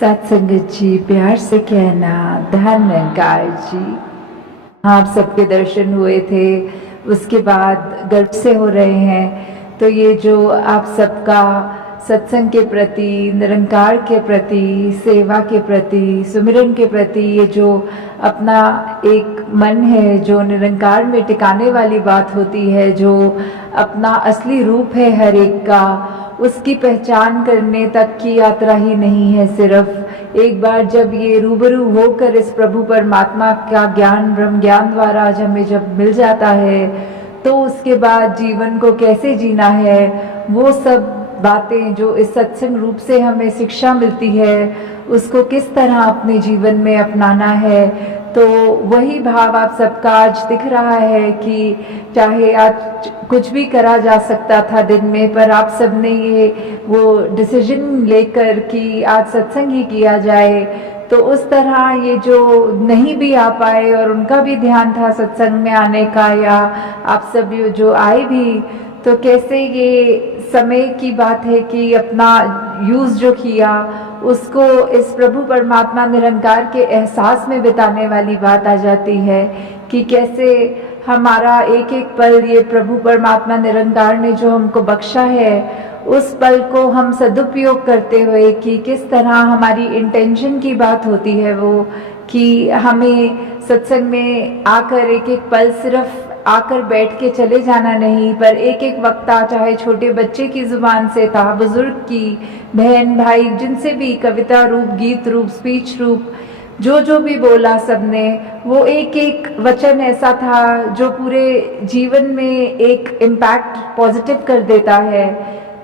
सत्संगत जी, प्यार से कहना धन निरंकार जी। आप सबके दर्शन हुए थे, उसके बाद गर्भ से हो रहे हैं। तो ये जो आप सबका सत्संग के प्रति, निरंकार के प्रति, सेवा के प्रति, सुमिरन के प्रति ये जो अपना एक मन है, जो निरंकार में टिकाने वाली बात होती है, जो अपना असली रूप है हर एक का, उसकी पहचान करने तक की यात्रा ही नहीं है। सिर्फ एक बार जब ये रूबरू होकर इस प्रभु परमात्मा का ज्ञान, ब्रह्म ज्ञान द्वारा आज हमें जब मिल जाता है, तो उसके बाद जीवन को कैसे जीना है, वो सब बातें जो इस सत्संग रूप से हमें शिक्षा मिलती है, उसको किस तरह अपने जीवन में अपनाना है। तो वही भाव आप सबका आज दिख रहा है कि चाहे आज कुछ भी करा जा सकता था दिन में, पर आप सब ने ये वो डिसीजन लेकर कि आज सत्संग ही किया जाए। तो उस तरह ये जो नहीं भी आ पाए और उनका भी ध्यान था सत्संग में आने का, या आप सब जो आए भी, तो कैसे ये समय की बात है कि अपना यूज़ जो किया उसको इस प्रभु परमात्मा निरंकार के एहसास में बिताने वाली बात आ जाती है कि कैसे हमारा एक एक पल ये प्रभु परमात्मा निरंकार ने जो हमको बख्शा है, उस पल को हम सदुपयोग करते हुए कि किस तरह हमारी इंटेंशन की बात होती है वो कि हमें सत्संग में आकर एक एक पल सिर्फ आकर बैठ के चले जाना नहीं, पर एक एक वक्ता, चाहे छोटे बच्चे की जुबान से था, बुजुर्ग की, बहन भाई, जिनसे भी कविता रूप, गीत रूप, स्पीच रूप, जो भी बोला सबने, वो एक एक वचन ऐसा था जो पूरे जीवन में एक इम्पैक्ट पॉजिटिव कर देता है।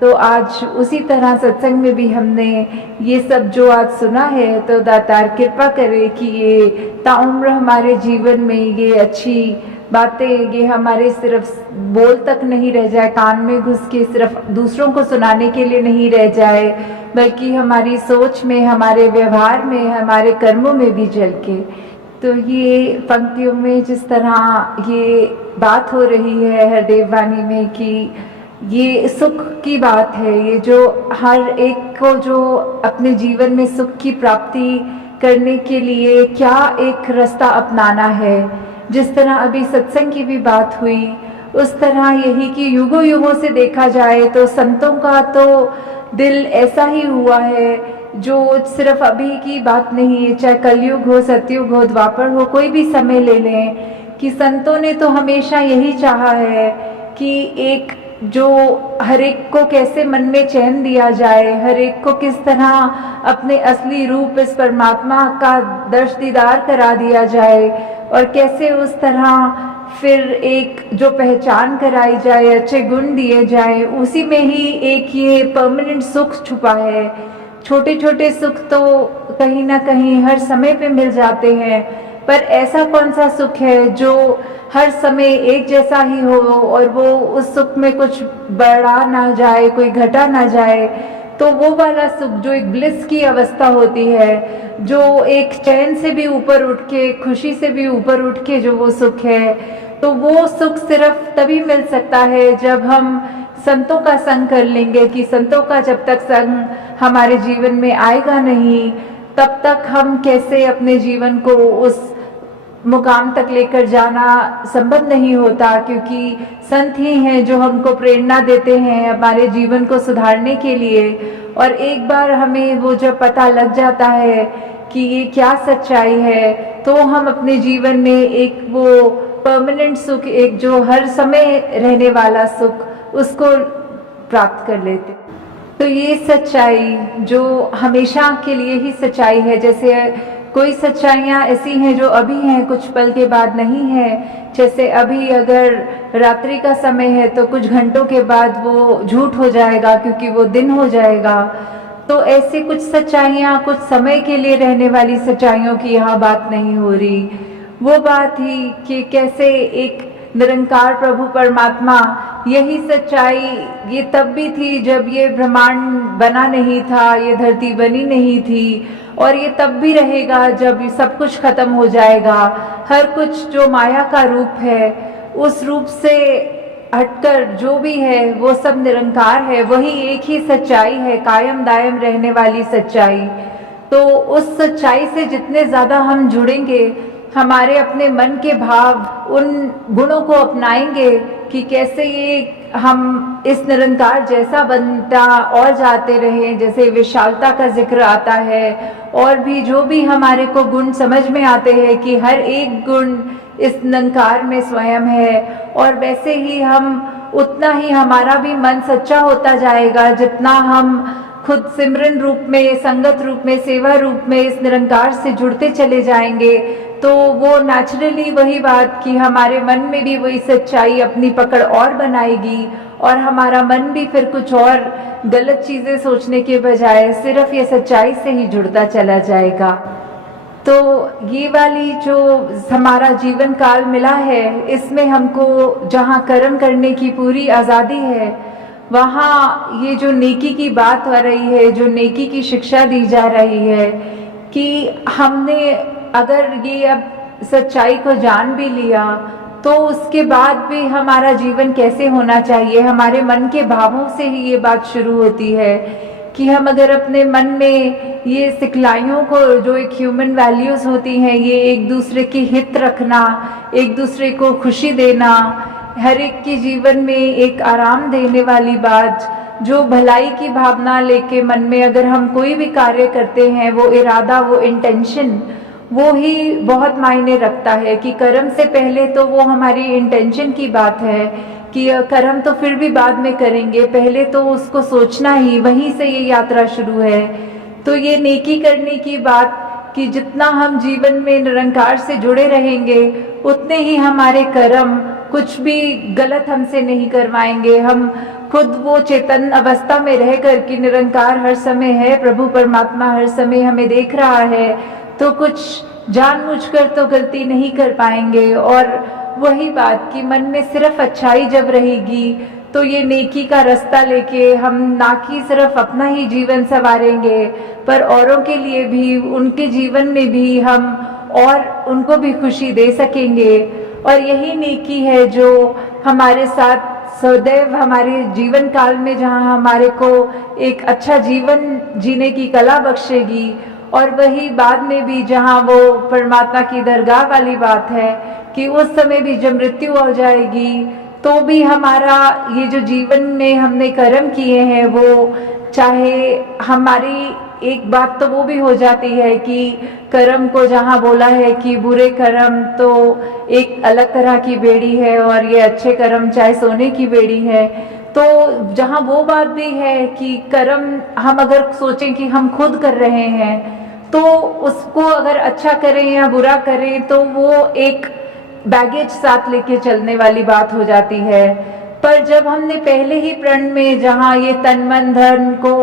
तो आज उसी तरह सत्संग में भी हमने ये सब जो आज सुना है, तो दातार कृपा करे कि ये ताउम्र हमारे जीवन में ये अच्छी बातें, ये हमारे सिर्फ बोल तक नहीं रह जाए, कान में घुस के सिर्फ दूसरों को सुनाने के लिए नहीं रह जाए, बल्कि हमारी सोच में, हमारे व्यवहार में, हमारे कर्मों में भी झलके। तो ये पंक्तियों में जिस तरह ये बात हो रही है हरदेव वाणी में कि ये सुख की बात है, ये जो हर एक को जो अपने जीवन में सुख की प्राप्ति करने के लिए क्या एक रास्ता अपनाना है। जिस तरह अभी सत्संग की भी बात हुई, उस तरह यही कि युगों युगों से देखा जाए तो संतों का तो दिल ऐसा ही हुआ है जो सिर्फ अभी की बात नहीं है, चाहे कलयुग हो, सतयुग हो, द्वापर हो, कोई भी समय ले लें, कि संतों ने तो हमेशा यही चाहा है कि एक जो हर एक को कैसे मन में चैन दिया जाए, हर एक को किस तरह अपने असली रूप इस परमात्मा का दर्श दीदार करा दिया जाए, और कैसे उस तरह फिर एक जो पहचान कराई जाए, अच्छे गुण दिए जाए, उसी में ही एक ये परमानेंट सुख छुपा है। छोटे छोटे सुख तो कहीं ना कहीं हर समय पे मिल जाते हैं, पर ऐसा कौन सा सुख है जो हर समय एक जैसा ही हो और वो उस सुख में कुछ बढ़ा ना जाए, कोई घटा ना जाए। तो वो वाला सुख जो एक ब्लिस की अवस्था होती है, जो एक चैन से भी ऊपर उठ के, खुशी से भी ऊपर उठ के जो वो सुख है, तो वो सुख सिर्फ तभी मिल सकता है जब हम संतों का संग कर लेंगे। कि संतों का जब तक संग हमारे जीवन में आएगा नहीं, तब तक हम कैसे अपने जीवन को उस मुकाम तक लेकर जाना संभव नहीं होता, क्योंकि संत ही हैं जो हमको प्रेरणा देते हैं हमारे जीवन को सुधारने के लिए। और एक बार हमें वो जब पता लग जाता है कि ये क्या सच्चाई है, तो हम अपने जीवन में एक वो परमानेंट सुख, एक जो हर समय रहने वाला सुख, उसको प्राप्त कर लेते। तो ये सच्चाई जो हमेशा के लिए ही सच्चाई है, जैसे कोई सच्चाइयाँ ऐसी हैं जो अभी हैं, कुछ पल के बाद नहीं है। जैसे अभी अगर रात्रि का समय है तो कुछ घंटों के बाद वो झूठ हो जाएगा, क्योंकि वो दिन हो जाएगा। तो ऐसे कुछ सच्चाइयाँ कुछ समय के लिए रहने वाली सच्चाइयों की यहाँ बात नहीं हो रही। वो बात ही कि कैसे एक निरंकार प्रभु परमात्मा, यही सच्चाई ये तब भी थी जब ये ब्रह्मांड बना नहीं था, ये धरती बनी नहीं थी, और ये तब भी रहेगा जब ये सब कुछ खत्म हो जाएगा। हर कुछ जो माया का रूप है, उस रूप से हटकर जो भी है वो सब निरंकार है, वही एक ही सच्चाई है, कायम दायम रहने वाली सच्चाई। तो उस सच्चाई से जितने ज़्यादा हम जुड़ेंगे, हमारे अपने मन के भाव उन गुणों को अपनाएंगे कि कैसे ये हम इस निरंकार जैसा बनता और जाते रहें। जैसे विशालता का जिक्र आता है, और भी जो भी हमारे को गुण समझ में आते हैं कि हर एक गुण इस निरंकार में स्वयं है, और वैसे ही हम उतना ही हमारा भी मन सच्चा होता जाएगा जितना हम खुद सिमरन रूप में, संगत रूप में, सेवा रूप में इस निरंकार से जुड़ते चले जाएंगे। तो वो नेचुरली वही बात कि हमारे मन में भी वही सच्चाई अपनी पकड़ और बनाएगी, और हमारा मन भी फिर कुछ और गलत चीज़ें सोचने के बजाय सिर्फ ये सच्चाई से ही जुड़ता चला जाएगा। तो ये वाली जो हमारा जीवन काल मिला है, इसमें हमको जहाँ कर्म करने की पूरी आज़ादी है, वहाँ ये जो नेकी की बात हो रही है, जो नेकी की शिक्षा दी जा रही है कि हमने अगर ये अब सच्चाई को जान भी लिया तो उसके बाद भी हमारा जीवन कैसे होना चाहिए, हमारे मन के भावों से ही ये बात शुरू होती है कि हम अगर अपने मन में ये सिखलाइयों को, जो एक ह्यूमन वैल्यूज़ होती हैं, ये एक दूसरे की हित रखना, एक दूसरे को खुशी देना, हर एक के जीवन में एक आराम देने वाली बात, जो भलाई की भावना लेके मन में अगर हम कोई भी कार्य करते हैं, वो इरादा, वो इंटेंशन, वो ही बहुत मायने रखता है। कि कर्म से पहले तो वो हमारी इंटेंशन की बात है कि कर्म तो फिर भी बाद में करेंगे, पहले तो उसको सोचना ही, वहीं से ये यात्रा शुरू है। तो ये नेकी करने की बात कि जितना हम जीवन में निरंकार से जुड़े रहेंगे, उतने ही हमारे कर्म कुछ भी गलत हमसे नहीं करवाएंगे। हम खुद वो चेतन अवस्था में रह कर कि निरंकार हर समय है, प्रभु परमात्मा हर समय हमें देख रहा है, तो कुछ जानबूझकर तो गलती नहीं कर पाएंगे। और वही बात कि मन में सिर्फ अच्छाई जब रहेगी, तो ये नेकी का रास्ता लेके हम ना कि सिर्फ अपना ही जीवन संवारेंगे, पर औरों के लिए भी, उनके जीवन में भी हम और उनको भी खुशी दे सकेंगे। और यही नेकी है जो हमारे साथ सदैव हमारे जीवन काल में, जहाँ हमारे को एक अच्छा जीवन जीने की कला बख्शेगी, और वही बाद में भी जहाँ वो परमात्मा की दरगाह वाली बात है कि उस समय भी जब मृत्यु हो जाएगी, तो भी हमारा ये जो जीवन में हमने कर्म किए हैं, वो चाहे हमारी एक बात तो वो भी हो जाती है कि कर्म को जहाँ बोला है कि बुरे कर्म तो एक अलग तरह की बेड़ी है, और ये अच्छे कर्म चाहे सोने की बेड़ी है। तो जहाँ वो बात भी है कि कर्म हम अगर सोचें कि हम खुद कर रहे हैं, तो उसको अगर अच्छा करें या बुरा करें, तो वो एक बैगेज साथ लेके चलने वाली बात हो जाती है। पर जब हमने पहले ही प्रण में जहाँ ये तन मन धन को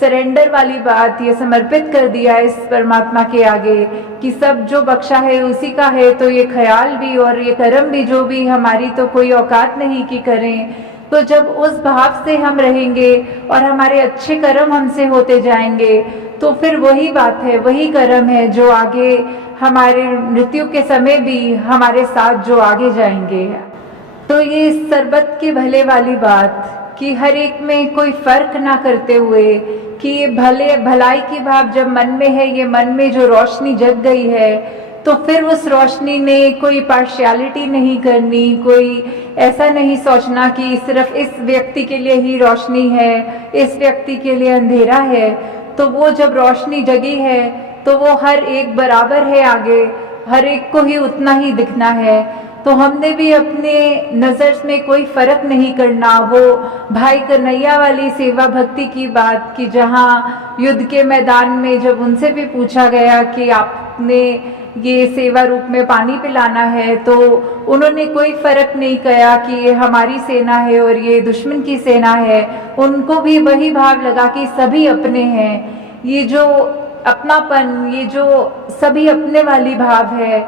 सरेंडर वाली बात, ये समर्पित कर दिया इस परमात्मा के आगे कि सब जो बख्शा है उसी का है, तो ये ख्याल भी और ये कर्म भी जो भी हमारी तो कोई औकात नहीं कि करें। तो जब उस भाव से हम रहेंगे और हमारे अच्छे कर्म हमसे होते जाएंगे, तो फिर वही बात है, वही कर्म है जो आगे हमारे मृत्यु के समय भी हमारे साथ जो आगे जाएंगे। तो ये सरबत के भले वाली बात कि हर एक में कोई फर्क ना करते हुए कि ये भलाई की भाव जब मन में है, ये मन में जो रोशनी जग गई है, तो फिर उस रोशनी ने कोई पार्शियलिटी नहीं करनी, कोई ऐसा नहीं सोचना कि सिर्फ इस व्यक्ति के लिए ही रोशनी है, इस व्यक्ति के लिए अंधेरा है। तो वो जब रोशनी जगी है तो वो हर एक बराबर है, आगे हर एक को ही उतना ही दिखना है। तो हमने भी अपने नज़र में कोई फर्क नहीं करना। वो भाई कन्हैया वाली सेवा भक्ति की बात कि जहाँ युद्ध के मैदान में जब उनसे भी पूछा गया कि आपने ये सेवा रूप में पानी पिलाना है, तो उन्होंने कोई फर्क नहीं किया कि ये हमारी सेना है और ये दुश्मन की सेना है। उनको भी वही भाव लगा कि सभी अपने हैं। ये जो अपनापन, ये जो सभी अपने वाली भाव है,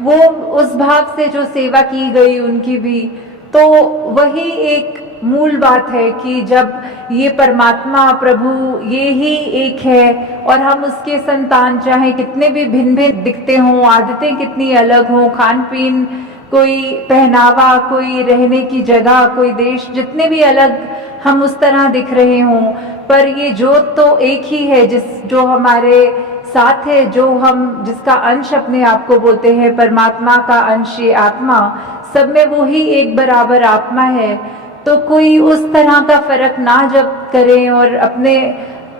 वो उस भाव से जो सेवा की गई उनकी भी, तो वही एक मूल बात है कि जब ये परमात्मा प्रभु ये ही एक है और हम उसके संतान, चाहे कितने भी भिन्न भिन्न दिखते हों, आदतें कितनी अलग हों, खान पीन, कोई पहनावा, कोई रहने की जगह, कोई देश, जितने भी अलग हम उस तरह दिख रहे हों, पर ये जोत तो एक ही है, जो हमारे साथ है, जो हम जिसका अंश अपने आप को बोलते हैं, परमात्मा का अंश ये आत्मा, सब में वो ही एक बराबर आत्मा है। तो कोई उस तरह का फर्क ना जब करें और अपने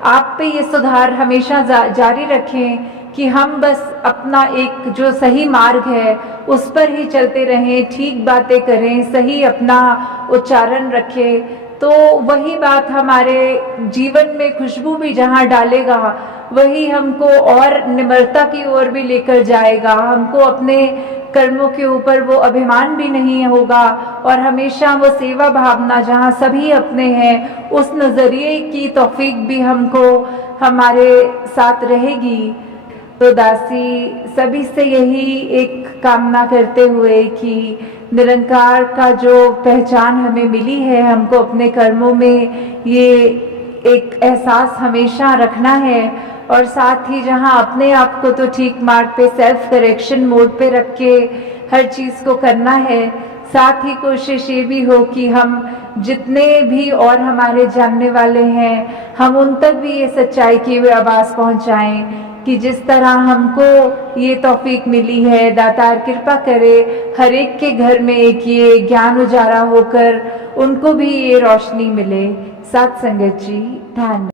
आप पे ये सुधार हमेशा जारी रखें कि हम बस अपना एक जो सही मार्ग है उस पर ही चलते रहें, ठीक बातें करें, सही अपना उच्चारण रखें, तो वही बात हमारे जीवन में खुशबू भी जहाँ डालेगा वही हमको और निम्रता की ओर भी लेकर जाएगा। हमको अपने कर्मों के ऊपर वो अभिमान भी नहीं होगा और हमेशा वो सेवा भावना जहाँ सभी अपने हैं उस नज़रिए की तौफीक भी हमको हमारे साथ रहेगी। तो दासी सभी से यही एक कामना करते हुए कि निरंकार का जो पहचान हमें मिली है, हमको अपने कर्मों में ये एक एहसास हमेशा रखना है और साथ ही जहाँ अपने आप को तो ठीक मार्ग पे सेल्फ करेक्शन मोड पे रख के हर चीज़ को करना है, साथ ही कोशिश ये भी हो कि हम जितने भी और हमारे जानने वाले हैं हम उन तक भी ये सच्चाई की वे आवाज़ पहुँचाएं कि जिस तरह हमको ये तौफीक मिली है, दातार कृपा करे हर एक के घर में एक ये ज्ञान उजारा होकर उनको भी ये रोशनी मिले। साथ संगत जी, धन्यवाद।